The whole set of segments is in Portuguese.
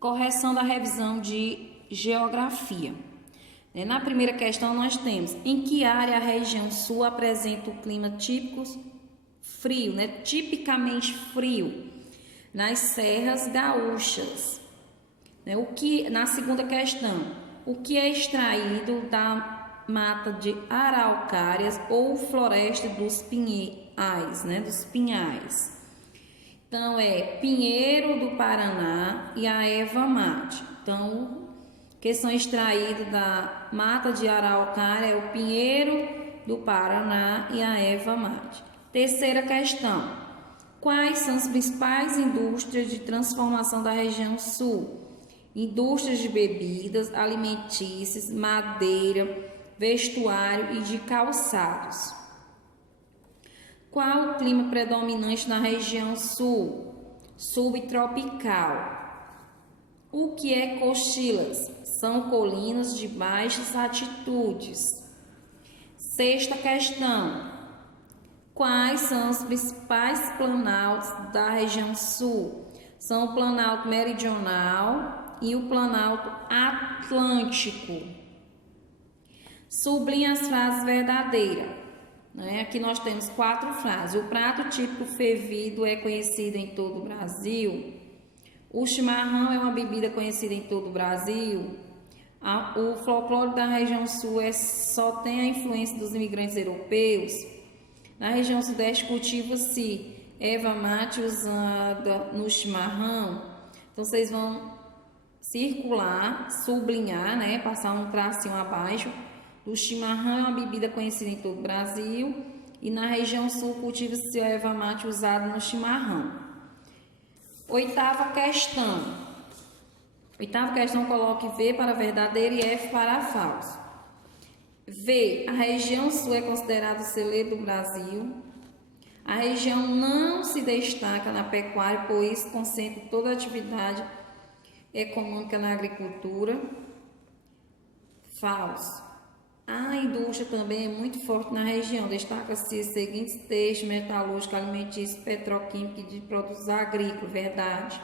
Correção da revisão de geografia. Na primeira questão nós temos: em que área a região sul apresenta o clima típico frio, tipicamente frio? Nas serras gaúchas. Na segunda questão, o que é extraído da mata de araucárias ou floresta dos pinhais, dos pinhais? Então, pinheiro do Paraná e a erva mate. Então, que são extraídos da mata de araucária é o pinheiro do Paraná e a erva mate. Terceira questão: quais são as principais indústrias de transformação da região sul? Indústrias de bebidas, alimentícias, madeira, vestuário e de calçados. Qual o clima predominante na região sul? Subtropical. O que é cochilas? São colinas de baixas altitudes. Sexta questão: quais são os principais planaltos da região sul? São o Planalto Meridional e o Planalto Atlântico. Sublinhe as frases verdadeiras. Aqui nós temos 4 frases. O prato típico fervido é conhecido em todo o Brasil. O chimarrão é uma bebida conhecida em todo o Brasil. O folclore da região sul só tem a influência dos imigrantes europeus. Na região sudeste cultiva-se erva mate usada no chimarrão. Então vocês vão circular, sublinhar, passar um tracinho abaixo. O chimarrão é uma bebida conhecida em todo o Brasil e na região sul cultiva-se a erva mate usada no chimarrão. Oitava questão. Coloque V para verdadeiro e F para falso. V. A região sul é considerada o celeiro do Brasil. A região não se destaca na pecuária, pois concentra toda a atividade econômica na agricultura. Falso. A indústria também é muito forte na região. Destaca-se os seguintes têxtil, metalúrgico, alimentício, petroquímico e de produtos agrícolas. Verdade.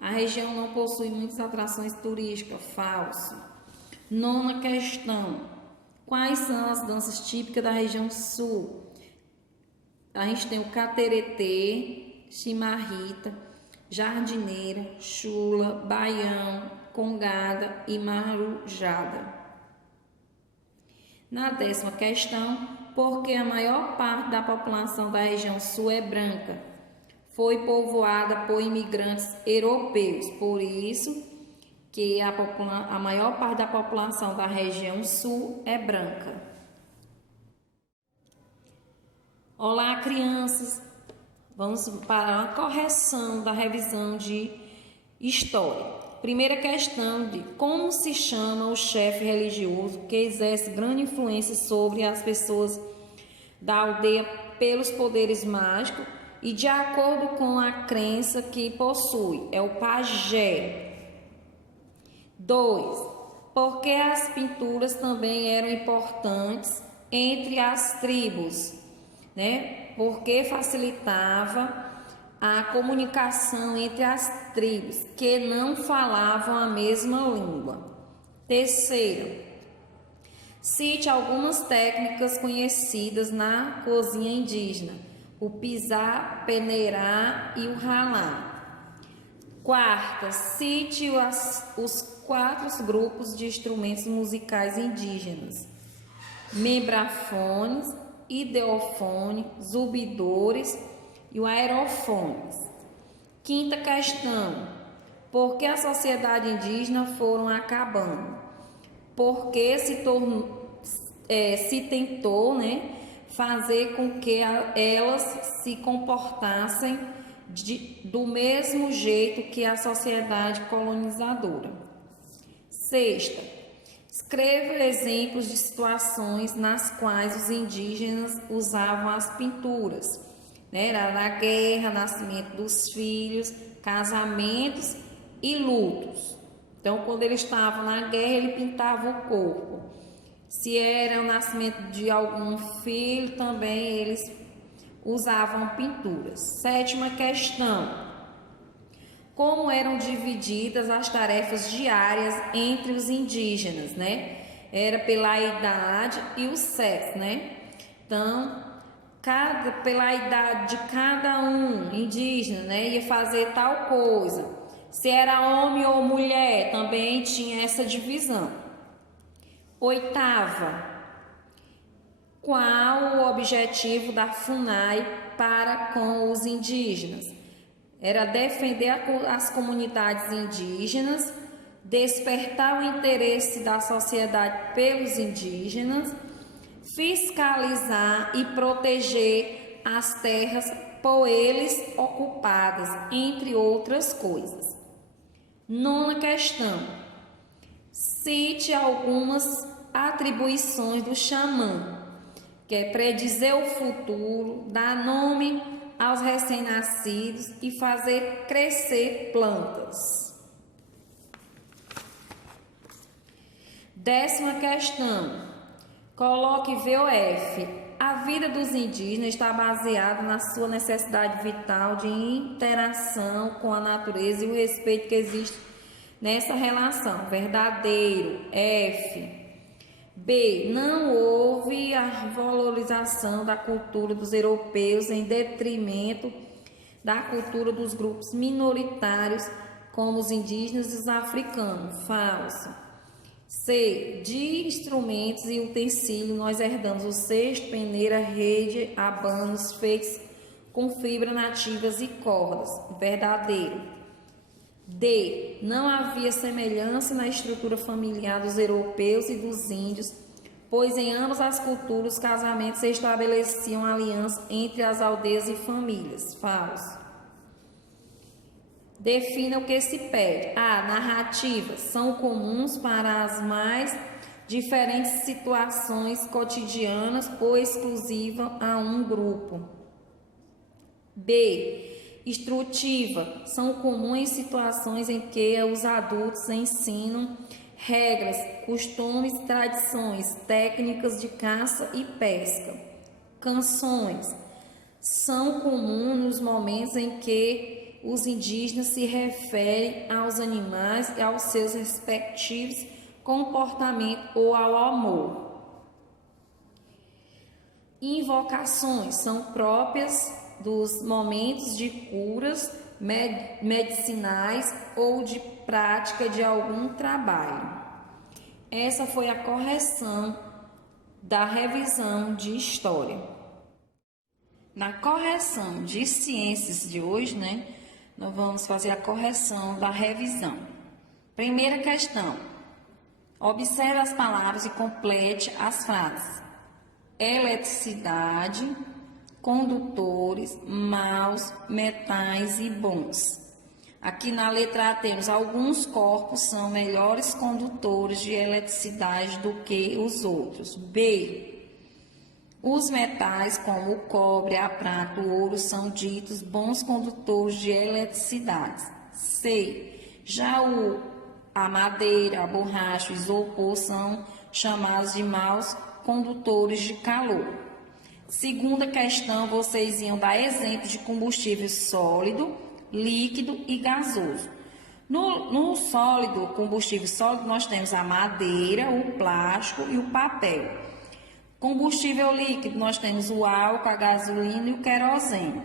A região não possui muitas atrações turísticas. Falso. Nona questão: quais são as danças típicas da região sul? A gente tem o cateretê, chimarrita, jardineira, chula, baião, congada e marujada. Na 10ª questão: porque a maior parte da população da região sul é branca? Foi povoada por imigrantes europeus, por isso que a maior parte da população da região sul é branca. Olá, crianças! Vamos para a correção da revisão de história. Primeira questão: de como se chama o chefe religioso que exerce grande influência sobre as pessoas da aldeia pelos poderes mágicos e de acordo com a crença que possui? É o pajé. 2. Porque as pinturas também eram importantes entre as tribos, Porque facilitava a comunicação entre as tribos que não falavam a mesma língua. 3. Cite algumas técnicas conhecidas na cozinha indígena: o pisar, peneirar e o ralar. 4. Cite os 4 grupos de instrumentos musicais indígenas: membrafones, ideofone, zubidores e o aerofone. 5ª questão: por que a sociedade indígena foram acabando? Porque se tentou, fazer com que elas se comportassem do mesmo jeito que a sociedade colonizadora. 6. Escreva exemplos de situações nas quais os indígenas usavam as pinturas. Era na guerra, nascimento dos filhos, casamentos e lutos. Então, quando eles estavam na guerra, ele pintava o corpo. Se era o nascimento de algum filho, também eles usavam pinturas. 7ª questão: como eram divididas as tarefas diárias entre os indígenas, né? Era pela idade e o sexo, né? Então, pela idade de cada um indígena, né? Ia fazer tal coisa. Se era homem ou mulher, também tinha essa divisão. Oitava, qual o objetivo da FUNAI para com os indígenas? Era defender as comunidades indígenas, despertar o interesse da sociedade pelos indígenas, fiscalizar e proteger as terras por eles ocupadas, entre outras coisas. Nona questão. Cite algumas atribuições do xamã, que é predizer o futuro, dar nome aos recém-nascidos e fazer crescer plantas. 10ª questão. Coloque VOF. A vida dos indígenas está baseada na sua necessidade vital de interação com a natureza e o respeito que existe nessa relação. Verdadeiro. F. B. Não houve a valorização da cultura dos europeus em detrimento da cultura dos grupos minoritários, como os indígenas e os africanos. Falso. C. De instrumentos e utensílios, nós herdamos o cesto, peneira, rede, abanos feitos com fibras nativas e cordas. Verdadeiro. D. Não havia semelhança na estrutura familiar dos europeus e dos índios, pois em ambas as culturas os casamentos estabeleciam aliança entre as aldeias e famílias. Falso. Defina o que se pede. A. Narrativas são comuns para as mais diferentes situações cotidianas ou exclusivas a um grupo. B. Instrutiva são comuns em situações em que os adultos ensinam regras, costumes, tradições, técnicas de caça e pesca. Canções são comuns nos momentos em que os indígenas se referem aos animais e aos seus respectivos comportamentos ou ao amor. Invocações são próprias dos momentos de curas medicinais ou de prática de algum trabalho. Essa foi a correção da revisão de história. Na correção de ciências de hoje, né, nós vamos fazer a correção da revisão. Primeira questão. Observe as palavras e complete as frases. Eletricidade, condutores, maus, metais e bons. Aqui na letra A temos alguns corpos são melhores condutores de eletricidade do que os outros. B. Os metais como o cobre, a prata, o ouro são ditos bons condutores de eletricidade. C. Já a madeira, a borracha, o isopor são chamados de maus condutores de calor. Segunda questão, vocês iam dar exemplo de combustível sólido, líquido e gasoso. No sólido, combustível sólido, nós temos a madeira, o plástico e o papel. Combustível líquido, nós temos o álcool, a gasolina e o querosene.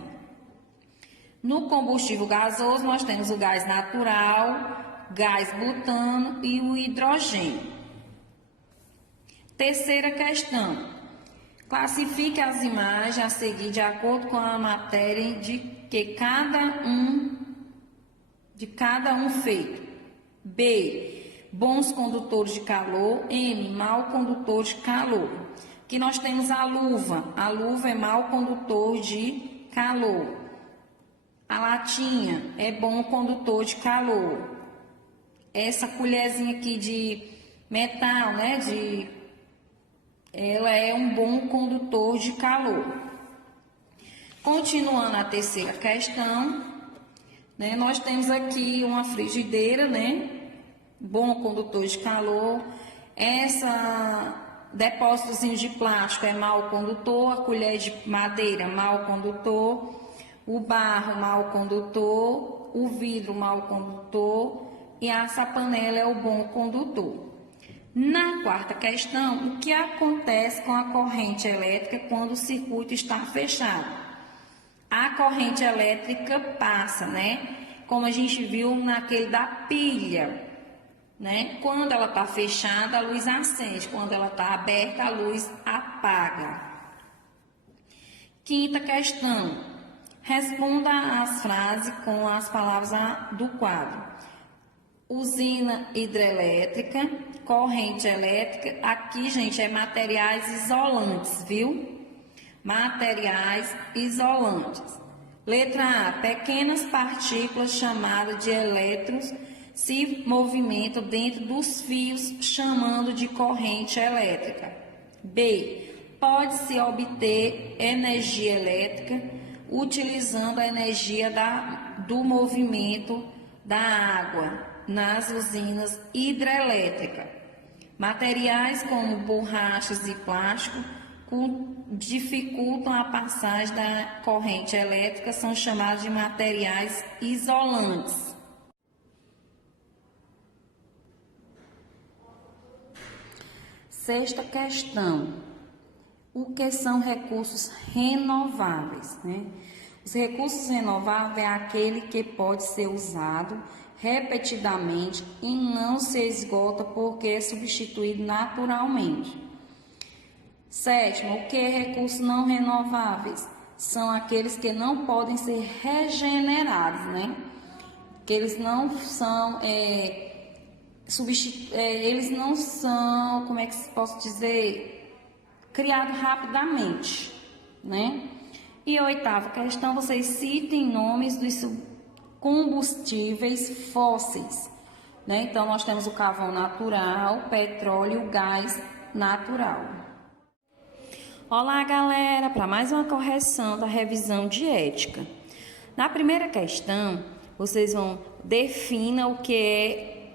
No combustível gasoso, nós temos o gás natural, gás butano e o hidrogênio. Terceira questão. Classifique as imagens a seguir de acordo com a matéria de cada um feito. B. Bons condutores de calor. M. Mau condutor de calor. Aqui nós temos a luva. A luva é mau condutor de calor. A latinha é bom condutor de calor. Essa colherzinha aqui de metal, né, ela é um bom condutor de calor. Continuando a terceira questão, né, nós temos aqui uma frigideira, né, bom condutor de calor. Essa depósitozinho de plástico é mau condutor, a colher de madeira mau condutor, o barro mau condutor, o vidro mau condutor e a sapanela é o bom condutor. Na quarta questão, o que acontece com a corrente elétrica quando o circuito está fechado? A corrente elétrica passa, né? Como a gente viu naquele da pilha, né? Quando ela está fechada, a luz acende. Quando ela está aberta, a luz apaga. Quinta questão. Responda as frases com as palavras do quadro. Usina hidrelétrica, corrente elétrica. Aqui, gente, é materiais isolantes, viu? Materiais isolantes. Letra A. Pequenas partículas chamadas de elétrons se movimentam dentro dos fios, chamando de corrente elétrica. B. Pode-se obter energia elétrica utilizando a energia do movimento da água nas usinas hidrelétricas. Materiais como borrachas e plástico dificultam a passagem da corrente elétrica, são chamados de materiais isolantes. Sexta questão. O que são recursos renováveis, né? Os recursos renováveis é aquele que pode ser usado repetidamente e não se esgota porque é substituído naturalmente. Sétimo, o que é recursos não renováveis? São aqueles que não podem ser regenerados, né? Que eles não são eles não são, como é que se posso dizer, criados rapidamente, né? E a oitava questão, vocês citem nomes dos combustíveis fósseis, né? Então, nós temos o carvão natural, o petróleo e o gás natural. Olá, galera, para mais uma correção da revisão de ética. Na primeira questão, vocês vão definir o que é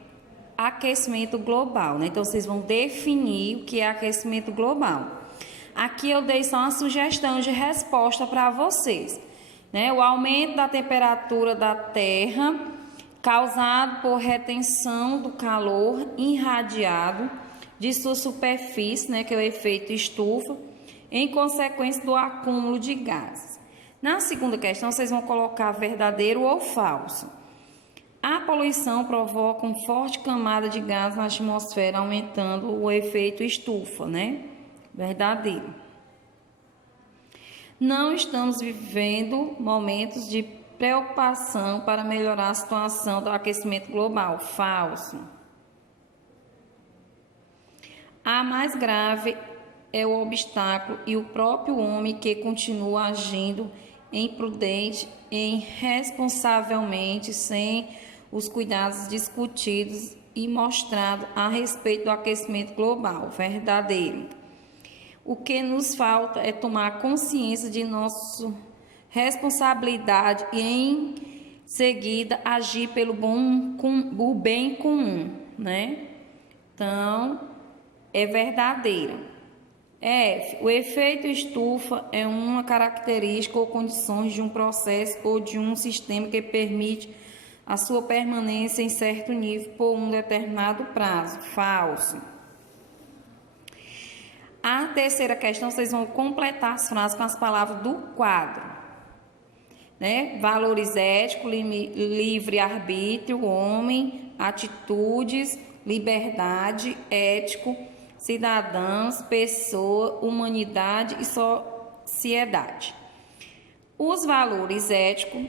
aquecimento global, né? Então, vocês vão definir o que é aquecimento global. Aqui eu dei só uma sugestão de resposta para vocês, né? O aumento da temperatura da Terra causado por retenção do calor irradiado de sua superfície, né? Que é o efeito estufa, em consequência do acúmulo de gases. Na segunda questão, vocês vão colocar verdadeiro ou falso. A poluição provoca uma forte camada de gás na atmosfera, aumentando o efeito estufa, né? Verdadeiro. Não estamos vivendo momentos de preocupação para melhorar a situação do aquecimento global. Falso. A mais grave é o obstáculo e o próprio homem que continua agindo imprudente e irresponsavelmente sem os cuidados discutidos e mostrados a respeito do aquecimento global. Verdadeiro. O que nos falta é tomar consciência de nossa responsabilidade e, em seguida, agir pelo bem comum, né? Então, é verdadeiro. F. O efeito estufa é uma característica ou condições de um processo ou de um sistema que permite a sua permanência em certo nível por um determinado prazo. Falso. A terceira questão, vocês vão completar as frases com as palavras do quadro, né? Valores éticos, livre-arbítrio, homem, atitudes, liberdade, ético, cidadãos, pessoa, humanidade e sociedade. Os valores éticos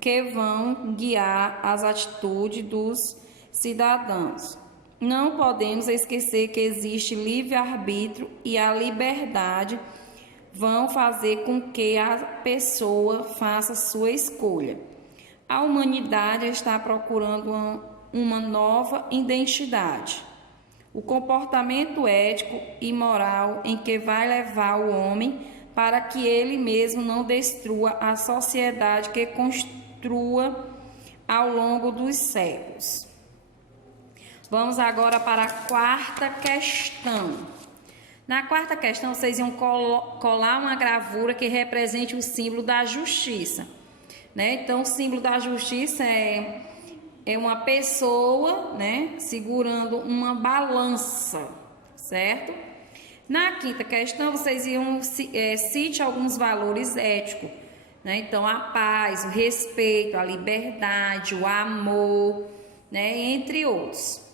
que vão guiar as atitudes dos cidadãos. Não podemos esquecer que existe livre-arbítrio e a liberdade vão fazer com que a pessoa faça sua escolha. A humanidade está procurando uma nova identidade. O comportamento ético e moral em que vai levar o homem para que ele mesmo não destrua a sociedade que construa ao longo dos séculos. Vamos agora para a quarta questão. Na quarta questão, vocês iam colar uma gravura que represente o símbolo da justiça, né? Então, o símbolo da justiça é uma pessoa, né, segurando uma balança, certo? Na quinta questão, vocês iam cite alguns valores éticos, né? Então, a paz, o respeito, a liberdade, o amor, né, entre outros.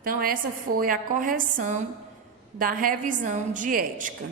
Então, essa foi a correção da revisão de ética.